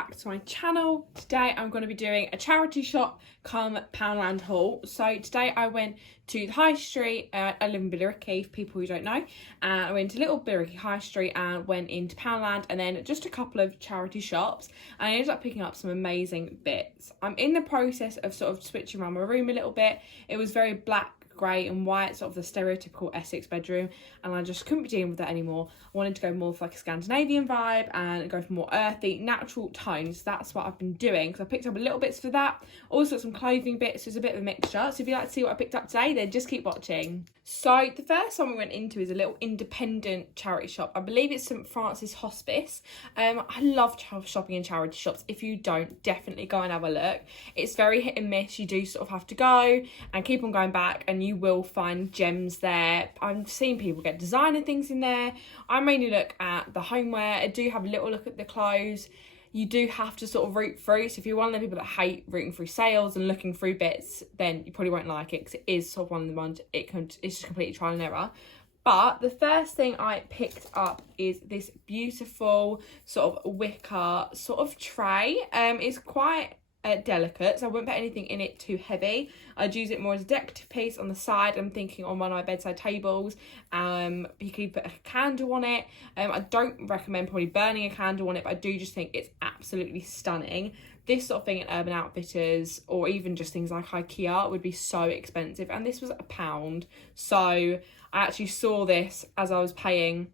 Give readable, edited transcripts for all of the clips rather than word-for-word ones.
back to my channel. Today I'm going to be doing a charity shop come Poundland haul. So today I went to the high street. I live in Billericay for people who don't know, and I went to Little Billericay High Street and went into Poundland and then just a couple of charity shops, and I ended up picking up some amazing bits. I'm in the process of sort of switching around my room a little bit. It was very black, grey and white, sort of the stereotypical Essex bedroom, and I just couldn't be dealing with that anymore. I wanted to go more for like a Scandinavian vibe and go for more earthy, natural tones. That's what I've been doing, because I picked up a little bits for that. Also some clothing bits, so it's a bit of a mixture. So if you'd like to see what I picked up today, then just keep watching. So the first one we went into is a little independent charity shop. I believe it's St Francis Hospice. I love shopping in charity shops. If you don't, definitely go and have a look. It's very hit and miss. You do sort of have to go and keep on going back, and you will find gems there. I've seen people get designer things in there. I mainly look at the homeware. I do have a little look at the clothes. You do have to sort of root through. So if you're one of the people that hate rooting through sales and looking through bits, then you probably won't like it, because it is sort of one of the ones, it's just completely trial and error. But the first thing I picked up is this beautiful sort of wicker sort of tray. It's quite delicate, so I wouldn't put anything in it too heavy. I'd use it more as a decorative piece on the side. I'm thinking on one of my bedside tables. You could put a candle on it. I don't recommend probably burning a candle on it, but I do just think it's absolutely stunning. This sort of thing at Urban Outfitters, or even just things like IKEA, would be so expensive, and this was £1. So I actually saw this as I was paying,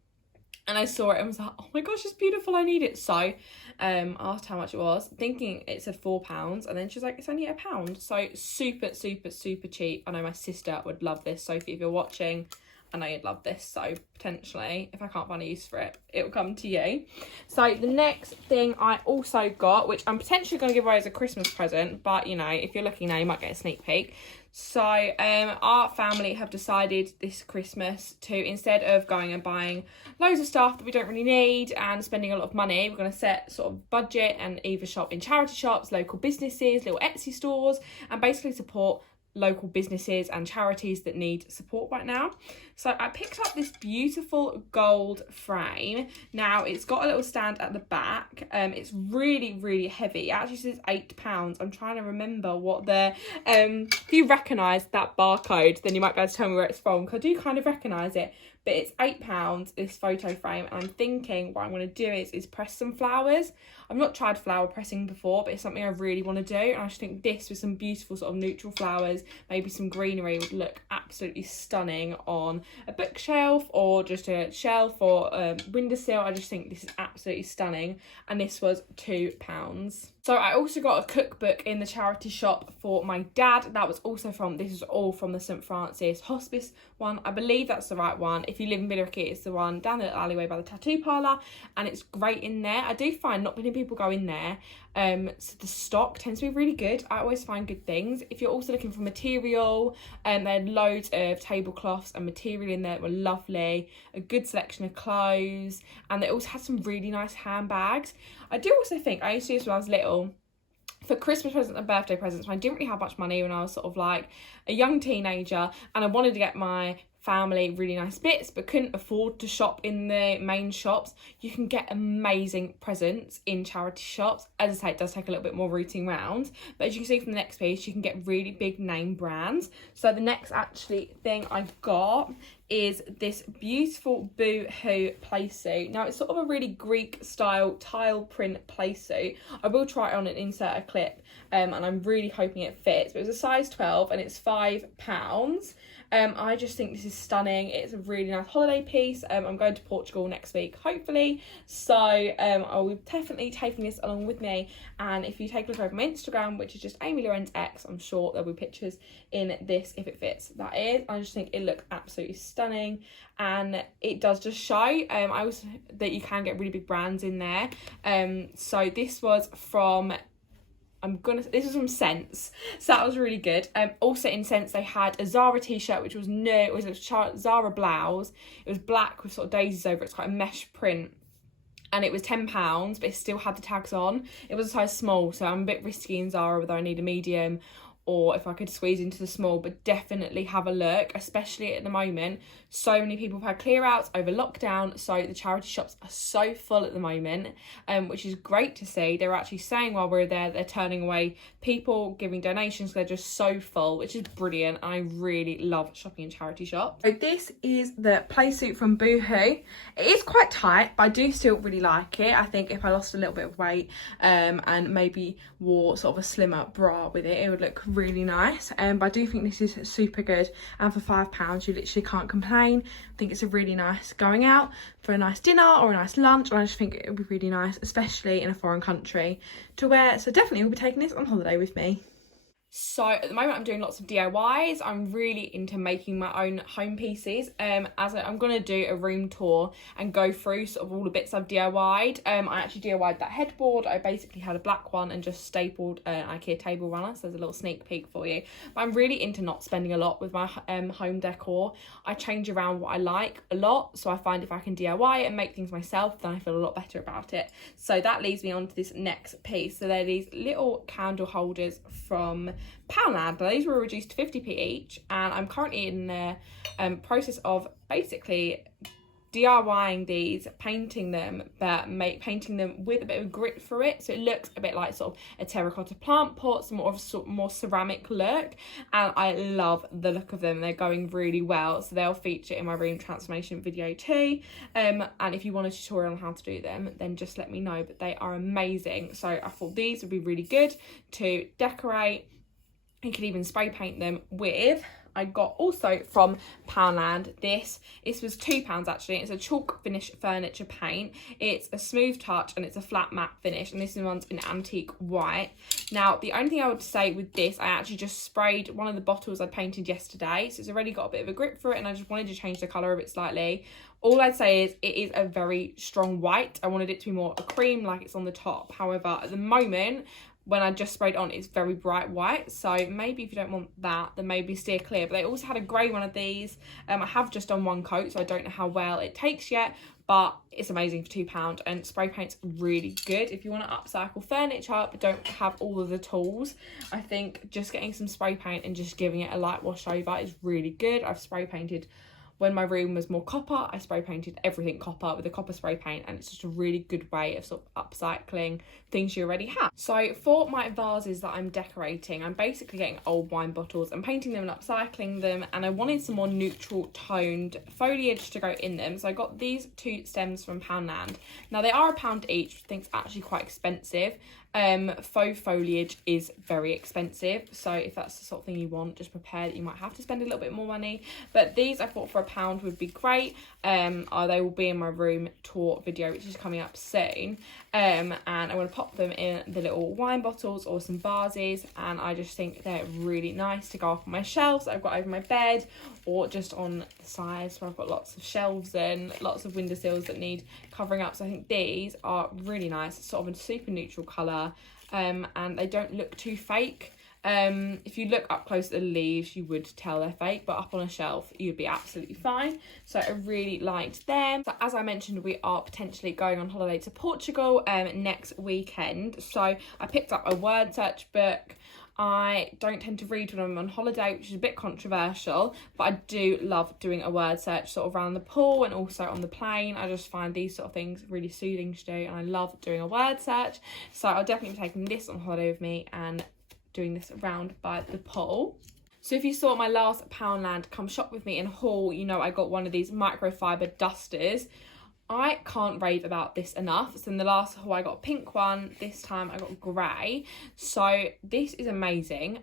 and I saw it and was like, oh my gosh, it's beautiful, I need it. So I asked how much it was, thinking it said £4, and then she was like, it's only £1. So super, super, super cheap. I know my sister would love this. Sophie, if you're watching, I know you'd love this. So potentially, if I can't find a use for it, it will come to you. So the next thing I also got, which I'm potentially going to give away as a Christmas present, but you know, if you're looking now, you might get a sneak peek. So our family have decided this Christmas to, instead of going and buying loads of stuff that we don't really need and spending a lot of money, we're going to set sort of budget and either shop in charity shops, local businesses, little Etsy stores, and basically support local businesses and charities that need support right now. So I picked up this beautiful gold frame. Now it's got a little stand at the back. It's really, really heavy. It actually says £8. I'm trying to remember what the if you recognise that barcode, then you might be able to tell me where it's from, because I do kind of recognise it. But it's £8, this photo frame, and I'm thinking what I'm going to do is press some flowers. I've not tried flower pressing before, but it's something I really want to do, and I just think this with some beautiful sort of neutral flowers, maybe some greenery, would look absolutely stunning on a bookshelf or just a shelf or a windowsill. I just think this is absolutely stunning, and this was £2. So I also got a cookbook in the charity shop for my dad. That was also this is all from the St Francis Hospice one. I believe that's the right one. If you live in Billericay, it's the one down the alleyway by the tattoo parlour, and it's great in there. I do find not many people go in there. So the stock tends to be really good. I always find good things. If you're also looking for material, there are loads of tablecloths and material in there that were lovely. A good selection of clothes, and they also had some really nice handbags. I do also think, I used to do this when I was little, for Christmas presents and birthday presents, when I didn't really have much money, when I was sort of like a young teenager, and I wanted to get my family really nice bits but couldn't afford to shop in the main shops, you can get amazing presents in charity shops. As I say, it does take a little bit more rooting round, but as you can see from the next piece, you can get really big name brands. So the next actually thing I got is this beautiful Boohoo playsuit. Now it's sort of a really Greek style tile print playsuit. I will try it on and insert a clip, and I'm really hoping it fits, but it was a size 12 and it's £5. I just think this is stunning. It's a really nice holiday piece. I'm going to Portugal next week, hopefully, so I'll be definitely taking this along with me. And if you take a look over my Instagram, which is just Amy Lorenz X, I'm sure there'll be pictures in this if it fits. That is, I just think it looks absolutely stunning, and it does just show I also that you can get really big brands in there. So this was from this was from Sense, so that was really good. Also in Sense, they had a Zara t-shirt which was new. It was a Zara blouse. It was black with sort of daisies over it. It's quite a mesh print, and it was £10, but it still had the tags on. It was a size small, so I'm a bit risky in Zara, whether I need a medium or if I could squeeze into the small, but definitely have a look, especially at the moment. So many people have had clear outs over lockdown, so the charity shops are so full at the moment, which is great to see. They're actually saying while we're there, they're turning away people giving donations. They're just so full, which is brilliant. I really love shopping in charity shops. So this is the Playsuit from Boohoo. It is quite tight, but I do still really like it. I think if I lost a little bit of weight and maybe wore sort of a slimmer bra with it, it would look really nice. But I do think this is super good, and for £5 you literally can't complain. I think it's a really nice going out for a nice dinner or a nice lunch, and I just think it would be really nice, especially in a foreign country, to wear. So definitely will be taking this on holiday with me. So at the moment I'm doing lots of DIYs. I'm really into making my own home pieces. I'm going to do a room tour and go through sort of all the bits I've DIY'd. I actually DIY'd that headboard. I basically had a black one and just stapled an IKEA table runner. So there's a little sneak peek for you. But I'm really into not spending a lot with my home decor. I change around what I like a lot. So I find if I can DIY it and make things myself, then I feel a lot better about it. So that leads me on to this next piece. So they're these little candle holders from Poundland. Now, these were reduced to 50p each, and I'm currently in the process of basically DIYing these, painting them, but painting them with a bit of grit through it, so it looks a bit like sort of a terracotta plant pot, some more ceramic look, and I love the look of them. They're going really well, so they'll feature in my room transformation video too. And if you want a tutorial on how to do them, then just let me know. But they are amazing, so I thought these would be really good to decorate. You could even spray paint them with. I got also from Poundland this was £2 actually. It's a chalk finish furniture paint. It's a smooth touch and it's a flat matte finish, and this one's in antique white. Now the only thing I would say with this, I actually just sprayed one of the bottles I painted yesterday, so it's already got a bit of a grip for it, and I just wanted to change the colour of it slightly. All I'd say is it is a very strong white. I wanted it to be more a cream like it's on the top. However, at the moment, when I just sprayed on, it's very bright white, so maybe if you don't want that, then maybe steer clear. But they also had a grey one of these. I have just done one coat, so I don't know how well it takes yet, but it's amazing for £2, and spray paint's really good if you want to upcycle furniture but don't have all of the tools. I think just getting some spray paint and just giving it a light wash over is really good. I've spray painted when my room was more copper. I spray painted everything copper with a copper spray paint, and it's just a really good way of sort of upcycling things you already have. So for my vases that I'm decorating, I'm basically getting old wine bottles and painting them and upcycling them, and I wanted some more neutral toned foliage to go in them. So I got these two stems from Poundland. Now they are £1 each, which I think is actually quite expensive. Faux foliage is very expensive, so if that's the sort of thing you want, just prepare that you might have to spend a little bit more money. But these I thought for £1 would be great. They will be in my room tour video, which is coming up soon. And I'm going to pop them in the little wine bottles or some vases, and I just think they're really nice to go off on my shelves I've got over my bed, or just on the sides where I've got lots of shelves and lots of windowsills that need covering up. So I think these are really nice. It's sort of a super neutral colour, and they don't look too fake. If you look up close at the leaves, you would tell they're fake, but up on a shelf, you'd be absolutely fine. So I really liked them. So as I mentioned, we are potentially going on holiday to Portugal next weekend. So I picked up a word search book. I don't tend to read when I'm on holiday, which is a bit controversial, but I do love doing a word search sort of around the pool and also on the plane. I just find these sort of things really soothing to do, and I love doing a word search. So I'll definitely be taking this on holiday with me and doing this around by the pool. So if you saw my last Poundland come shop with me in haul, you know I got one of these microfiber dusters. I can't rave about this enough. So in the last haul I got a pink one, this time I got grey. So this is amazing.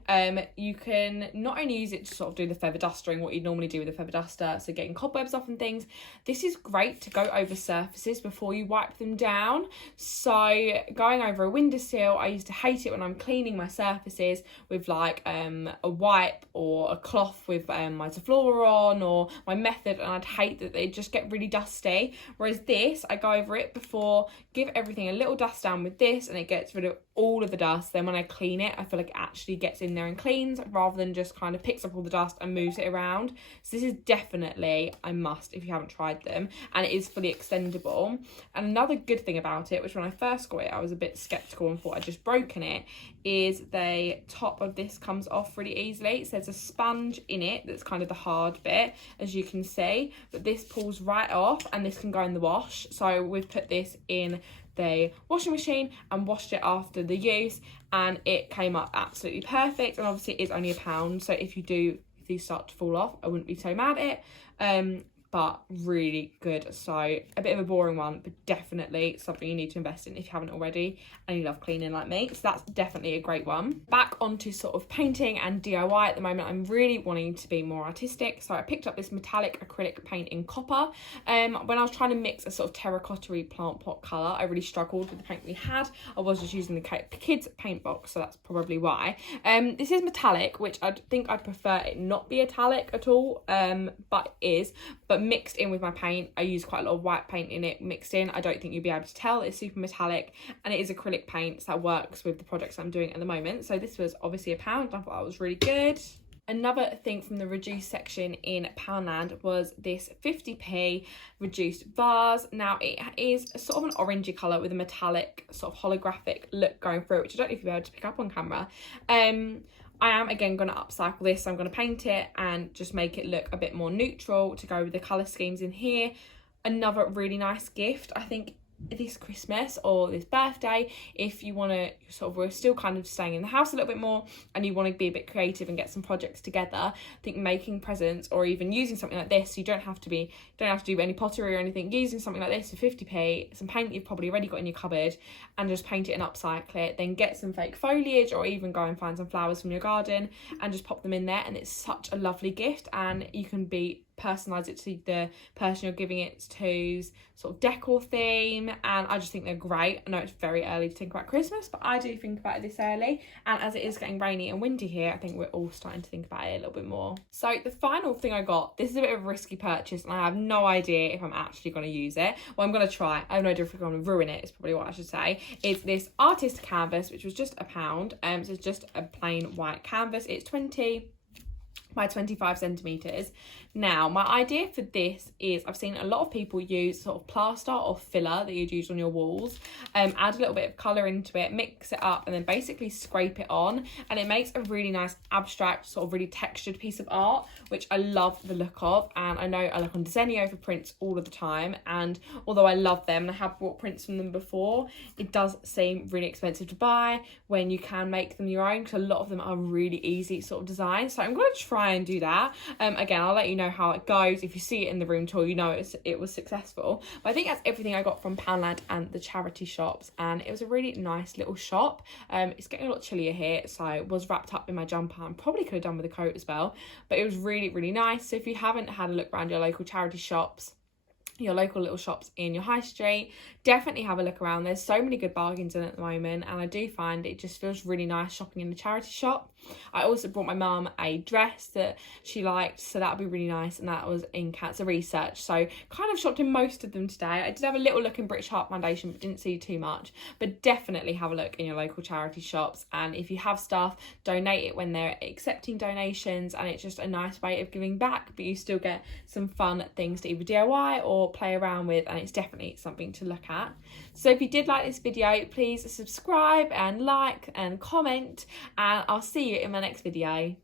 You can not only use it to sort of do the feather dusting, what you normally do with a feather duster, so getting cobwebs off and things. This is great to go over surfaces before you wipe them down. So going over a windowsill, I used to hate it when I'm cleaning my surfaces with like a wipe or a cloth with my Zaflora on or my Method, and I'd hate that they'd just get really dusty. Whereas this, I go over it before, give everything a little dust down with this, and it gets rid of all of the dust. Then when I clean it, I feel like it actually gets in there and cleans rather than just kind of picks up all the dust and moves it around. So this is definitely a must if you haven't tried them, and it is fully extendable. And another good thing about it, which when I first got it I was a bit skeptical and thought I'd just broken it, is the top of this comes off really easily. So there's a sponge in it that's kind of the hard bit, as you can see, but this pulls right off and this can go in the wash. So we've put this in the washing machine and washed it after the use, and it came up absolutely perfect. And obviously it's only £1, so if these start to fall off, I wouldn't be so mad at it. But really good. So a bit of a boring one, but definitely something you need to invest in if you haven't already and you love cleaning like me. So that's definitely a great one. Back onto sort of painting and DIY at the moment. I'm really wanting to be more artistic, so I picked up this metallic acrylic paint in copper. When I was trying to mix a sort of terracotta-y plant pot colour, I really struggled with the paint we had. I was just using the kids paint box, so that's probably why. This is metallic, which I think I'd prefer it not be metallic at all, but it is. But mixed in with my paint, I use quite a lot of white paint in it mixed in. I don't think you'll be able to tell. It's super metallic and it is acrylic paint, so that works with the projects I'm doing at the moment. So this was obviously £1. I thought that was really good. Another thing from the reduced section in Poundland was this 50p reduced vase. Now it is sort of an orangey colour with a metallic sort of holographic look going through it, which I don't know if you'll be able to pick up on camera. I am again going to upcycle this. So I'm going to paint it and just make it look a bit more neutral to go with the colour schemes in here. Another really nice gift, I think, this Christmas or this birthday, if you want to we're still kind of staying in the house a little bit more and you want to be a bit creative and get some projects together. I think making presents or even using something like this, so you don't have to do any pottery or anything, using something like this for 50p, some paint you've probably already got in your cupboard, and just paint it and upcycle it, then get some fake foliage or even go and find some flowers from your garden and just pop them in there, and it's such a lovely gift. And you can personalise it to the person you're giving it to's sort of decor theme, and I just think they're great. I know it's very early to think about Christmas, but I do think about it this early, and as it is getting rainy and windy here, I think we're all starting to think about it a little bit more. So the final thing I got, this is a bit of a risky purchase and I have no idea if I'm actually going to use it. Well, I'm going to try. I have no idea if I'm going to ruin it, is probably what I should say. It's this artist canvas, which was just £1. So it's just a plain white canvas. It's 20 by 25 centimetres. Now, my idea for this is, I've seen a lot of people use sort of plaster or filler that you'd use on your walls, add a little bit of colour into it, mix it up, and then basically scrape it on, and it makes a really nice abstract, sort of really textured piece of art, which I love the look of. And I know I look on Desenio for prints all of the time, and although I love them and I have bought prints from them before, it does seem really expensive to buy when you can make them your own, because a lot of them are really easy sort of designs. So I'm going to try and do that. Again, I'll let you know how it goes. If you see it in the room tour, you know it was successful. But I think that's everything I got from Poundland and the charity shops, and it was a really nice little shop. It's getting a lot chillier here, so I was wrapped up in my jumper and probably could have done with a coat as well, but it was really, really nice. So if you haven't had a look around your local charity shops, your local little shops in your high street, definitely have a look around. There's so many good bargains in at the moment, and I do find it just feels really nice shopping in the charity shop. I also brought my mum a dress that she liked, so that would be really nice, and that was in Cancer Research. So kind of shopped in most of them today. I did have a little look in British Heart Foundation, but didn't see too much. But definitely have a look in your local charity shops, and if you have stuff, donate it when they're accepting donations, and it's just a nice way of giving back, but you still get some fun things to either DIY or play around with, and it's definitely something to look at. So if you did like this video, please subscribe and like and comment, and I'll see you in my next video.